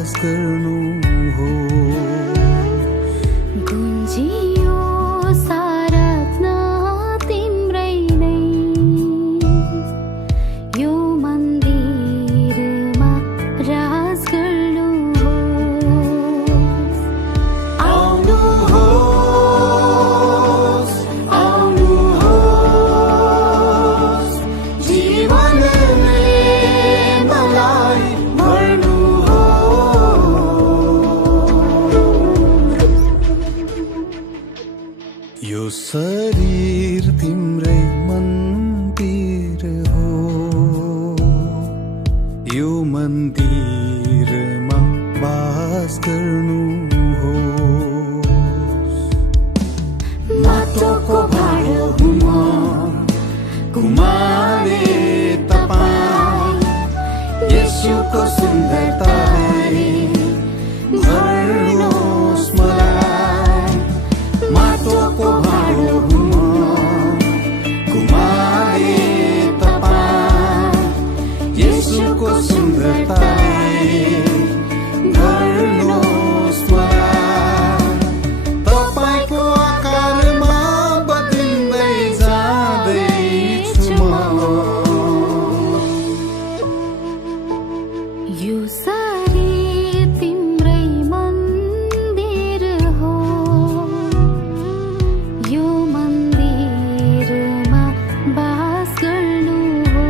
बास गर्नु हो। गुन्जियो सारथना तिम्रै नै यो मन्दिरमा राज गर्नु हो। आउनुहोस्, आउनुहोस्, जीवनले मलाई यो शरीर तिम्रै मन्दिर हो, यो मन्दिरमा बास गर्नु हो। माटोको भाँडो हुँ म, कुमाले तपाईँ येशूको सुन्दरताले भर्नुहोस् मलाई। माटोको भाँडो हुँ म, कुमाले तपाईँ येशूको सुन्दरताले भर्नुहोस् मलाई। तपाईको आकारमा बदलिँदै जाँदैछु म। यो शरीर तिम्रै मन्दिर हो, यो मन्दिरमा बास गर्नु हो।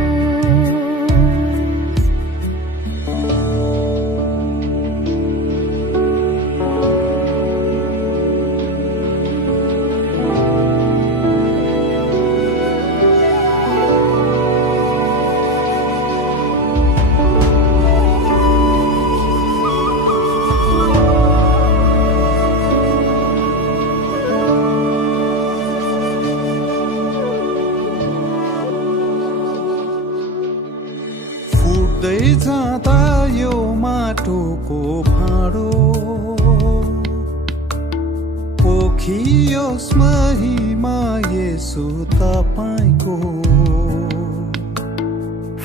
फुट्दै जाँदा यो माटोको भाँडो पोखियोस् महिमा येशू तपाईको।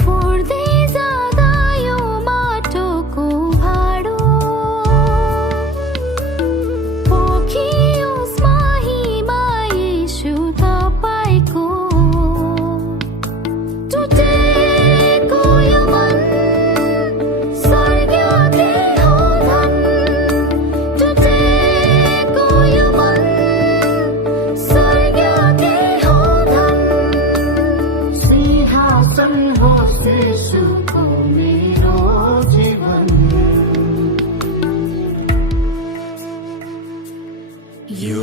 फुट्दै जाँदा यो माटोको भाँडो पोखियोस् महिमा येशू तपाईको। टुटेको यो मन स्वर्गकै हो धन, टुटेको यो मन स्वर्गकै हो धन। सिंहासन होस् येशूको मेरो जीवन। यो